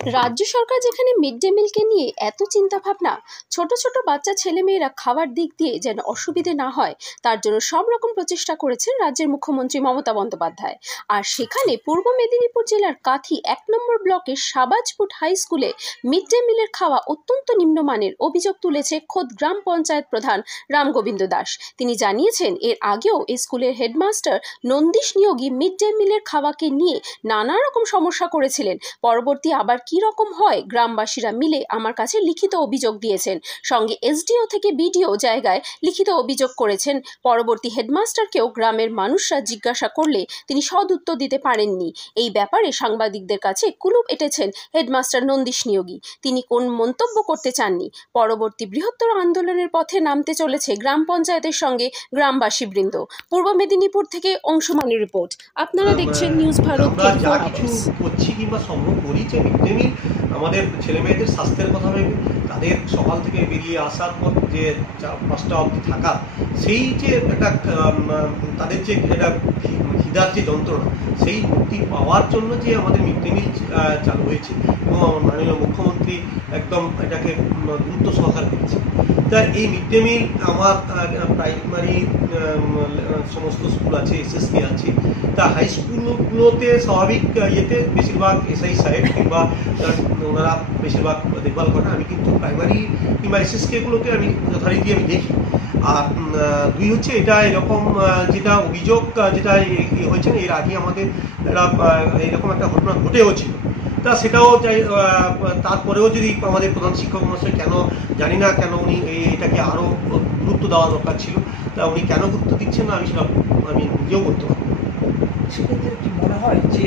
রাজ্য সরকার যেখানে mid day মিলকে নিয়ে এত চিন্তা ভাবনা, ছোট ছোট বাচ্চা ছেলেমেয়েরা খাওয়ার দিক দিয়ে যেন অসুবিধে না হয় তার জন্য সব রকম প্রচেষ্টা করেছেন রাজ্যের মুখ্যমন্ত্রী মমতা বন্দ্যোপাধ্যায়। আর সেখানে পূর্ব মেদিনীপুর জেলার কাথি ১ নম্বর ব্লকের সাবাজপুর হাই স্কুলে মিড ডে মিলের খাওয়া অত্যন্ত নিম্নমানের অভিযোগ তুলেছে খোদ গ্রাম পঞ্চায়েত প্রধান রামগোবিন্দ দাস। তিনি জানিয়েছেন, এর আগেও এই স্কুলের হেডমাস্টার নন্দীশ নিয়োগী মিড ডে মিলের খাওয়াকে নিয়ে নানা রকম সমস্যা করেছিলেন। পরবর্তী আবার কি রকম হয় গ্রামবাসীরা মিলে আমার কাছে লিখিত অভিযোগ দিয়েছেন, সঙ্গে এসডিও থেকে বিডিও জায়গায় লিখিত অভিযোগ করেছেন। পরবর্তী হেডমাস্টারকেও গ্রামের মানুষরা জিজ্ঞাসা করলে তিনি সদ উত্তর দিতে পারেননি। এই ব্যাপারে সাংবাদিকদের কাছে কুলুপ এঁটেছেন হেডমাস্টার নন্দীশ নিয়োগী। তিনি কোন মন্তব্য করতে চাননি। পরবর্তী বৃহত্তর আন্দোলনের পথে নামতে চলেছে গ্রাম পঞ্চায়েতের সঙ্গে গ্রামবাসী বৃন্দ। পূর্ব মেদিনীপুর থেকে অংশুমানের রিপোর্ট। আপনারা দেখছেন নিউজ ভারত। করছি কিংবা সম্ভব করি যে মিড ডে মিল আমাদের ছেলে মেয়েদের স্বাস্থ্যের কথা ভেবে তাদের সকাল থেকে বেরিয়ে আসার পর যে 5টা অবধি থাকা, সেই যে একটা তাদের যে একটা খিদার যে যন্ত্রণা, সেই মুক্তি পাওয়ার জন্য যে আমাদের মিড ডে মিল চালু হয়েছে এবং আমার মাননীয় মুখ্যমন্ত্রী একদম এটাকে গুরুত্ব সহকারে দিচ্ছে। তা এই মিড ডে মিল আমার প্রাইমারি সমস্ত স্কুল আছে, এসএসকে আছে, তা হাই স্কুলগুলোতে স্বাভাবিক ইয়েতে বেশিরভাগ এসআই সাহেব কিংবা ওনারা বেশিরভাগ দেখভাল করেন। আমি কিন্তু প্রাইমারি কিংবা এসএসকেগুলোতে আমি যথারীতি আমি দেখি। আর দুই হচ্ছে এটা এরকম যেটা অভিযোগ যেটা হয়েছে, এর আগে আমাদের এরকম একটা ঘটনা ঘটেও ছিল। তা সেটাও তারপরেও যদি আমাদের প্রধান শিক্ষক মহাশয় কেন জানি না কেন উনি এটাকে আরও গুরুত্ব দেওয়া দরকার ছিল, তা উনি কেন গুরুত্ব দিচ্ছেন না আমি সেটা আমি নিজেও বলতে পারবো। সেক্ষেত্রে কি মনে হয় যে